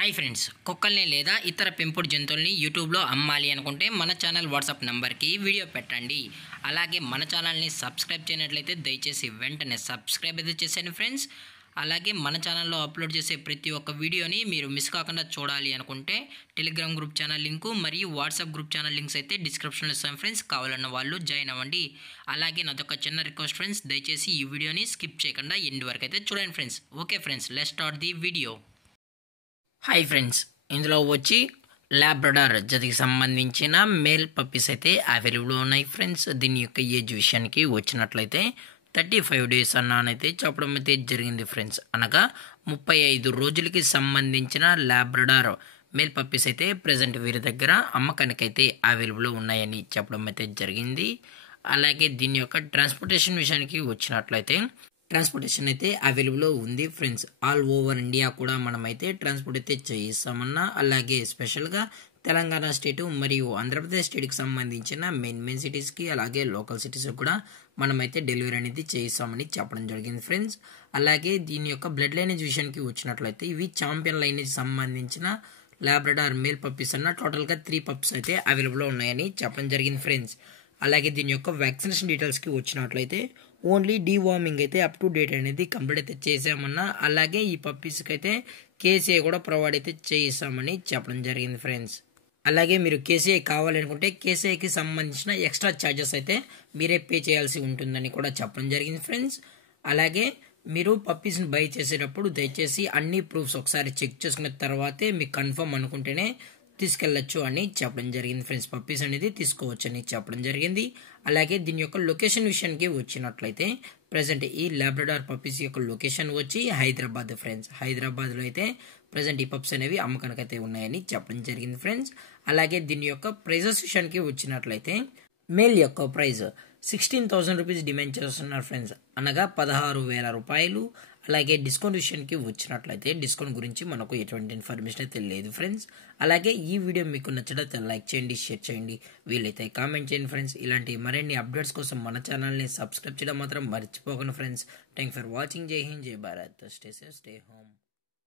Hi friends, కుక్కల్ని లేదా ఇతర పెంపుడు జంతువుల్ని యూట్యూబ్లో అమ్మాలి అనుకుంటే మన ఛానల్ వాట్సాప్ నెంబర్కి వీడియో పెట్టండి. అలాగే మన ఛానల్ని సబ్స్క్రైబ్ చేయనట్లయితే దయచేసి వెంటనే సబ్స్క్రైబ్ అయితే చేసేయండి ఫ్రెండ్స్. అలాగే మన ఛానల్లో అప్లోడ్ చేసే ప్రతి ఒక్క వీడియోని మీరు మిస్ కాకుండా చూడాలి అనుకుంటే టెలిగ్రామ్ గ్రూప్ ఛానల్ లింకు మరియు వాట్సాప్ గ్రూప్ ఛానల్ లింక్స్ అయితే డిస్క్రిప్షన్లో ఇస్తాను ఫ్రెండ్స్. కావాలన్న వాళ్ళు జాయిన్ అవ్వండి. అలాగే నాదొక చిన్న రిక్వెస్ట్ ఫ్రెండ్స్, దయచేసి ఈ వీడియోని స్కిప్ చేయకుండా ఎండ్ వరకు అయితే చూడండి friends. Okay friends, let's start the video. Hi friends, ఇందులో వచ్చి లాబ్రడార్ జతకి సంబంధించిన మేల్ పప్పీస్ అయితే అవైలబుల్ ఉన్నాయి ఫ్రెండ్స్. దీని యొక్క ఏజ్ విషయానికి వచ్చినట్లయితే 35 days అన్నానైతే చెప్పడం అయితే జరిగింది ఫ్రెండ్స్. అనగా 35 రోజులకి సంబంధించిన లాబ్రడార్ మేల్ పప్పీస్ అయితే ప్రజెంట్ వీరి దగ్గర అమ్మకానికైతే అవైలబుల్ ఉన్నాయని చెప్పడం అయితే జరిగింది. అలాగే దీని యొక్క ట్రాన్స్పోర్టేషన్ విషయానికి వచ్చినట్లయితే ట్రాన్స్పోర్టేషన్ అయితే అవైలబుల్ ఉంది ఫ్రెండ్స్. ఆల్ ఓవర్ ఇండియా కూడా మనమైతే ట్రాన్స్పోర్ట్ అయితే చేయిస్తామన్నా, అలాగే స్పెషల్గా తెలంగాణ స్టేటు మరియు ఆంధ్రప్రదేశ్ స్టేట్కి సంబంధించిన మెయిన్ సిటీస్కి అలాగే లోకల్ సిటీస్కి కూడా మనమైతే డెలివరీ అనేది చేయిస్తామని చెప్పడం జరిగింది ఫ్రెండ్స్. అలాగే దీని యొక్క బ్లడ్ లైనేజ్ విషయానికి వచ్చినట్లయితే ఇవి ఛాంపియన్ లైనేజ్ సంబంధించిన లాబ్రడార్ మేల్ పప్పీస్ అన్న టోటల్గా 3 పప్స్ అయితే అవైలబుల్ ఉన్నాయని చెప్పడం జరిగింది ఫ్రెండ్స్. అలాగే దీని యొక్క వ్యాక్సినేషన్ డీటెయిల్స్కి వచ్చినట్లయితే ఓన్లీ డీవార్మింగ్ అయితే అప్ టు డేట్ అనేది కంప్లీట్ అయితే చేసామన్నా, అలాగే ఈ పప్పీస్కి అయితే కేసీఐ కూడా ప్రొవైడ్ అయితే చేయిస్తామని చెప్పడం జరిగింది ఫ్రెండ్స్. అలాగే మీరు కేసీఐ కావాలనుకుంటే కేసీఐకి సంబంధించిన ఎక్స్ట్రా ఛార్జెస్ అయితే మీరే పే చేయాల్సి ఉంటుందని కూడా చెప్పడం జరిగింది ఫ్రెండ్స్. అలాగే మీరు పప్పీస్ని బై చేసేటప్పుడు దయచేసి అన్ని ప్రూఫ్స్ ఒకసారి చెక్ చేసుకున్న తర్వాతే మీకు కన్ఫర్మ్ అనుకుంటేనే తీసుకెళ్ళచ్చు అని చెప్పడం జరిగింది ఫ్రెండ్స్. పప్పీస్ అనేది తీసుకోవచ్చు అని చెప్పడం జరిగింది. అలాగే దీని యొక్క లొకేషన్ విషయానికి వచ్చినట్లయితే ప్రజెంట్ ఈ లాబ్రడార్ పప్పీస్ యొక్క లొకేషన్ వచ్చి హైదరాబాద్ ఫ్రెండ్స్. హైదరాబాద్లో అయితే ప్రజెంట్ ఈ పప్స్ అనేవి అమ్మకానికైతే ఉన్నాయని చెప్పడం జరిగింది ఫ్రెండ్స్. అలాగే దీని యొక్క ప్రైజెస్ విషయానికి వచ్చినట్లయితే మేల్ యొక్క ప్రైజ్ 16,000 రూపీస్ డిమాండ్ చేస్తున్నారు ఫ్రెండ్స్, అనగా 16,000 రూపాయలు. అలాగే డిస్కౌంట్ విషయానికి వచ్చినట్లయితే డిస్కౌంట్ గురించి మనకు ఎటువంటి ఇన్ఫర్మేషన్ అయితే లేదు ఫ్రెండ్స్. అలాగే ఈ వీడియో మీకు నచ్చినట్లయితే లైక్ చేయండి, షేర్ చేయండి, వీలైతే కామెంట్ చేయండి ఫ్రెండ్స్. ఇలాంటి మరిన్ని అప్డేట్స్ కోసం మన ఛానల్ని సబ్స్క్రైబ్ చేయడం మాత్రం మర్చిపోకండి ఫ్రెండ్స్. Thank for watching. జై హింద్, జై Bharat, stay safe, stay home.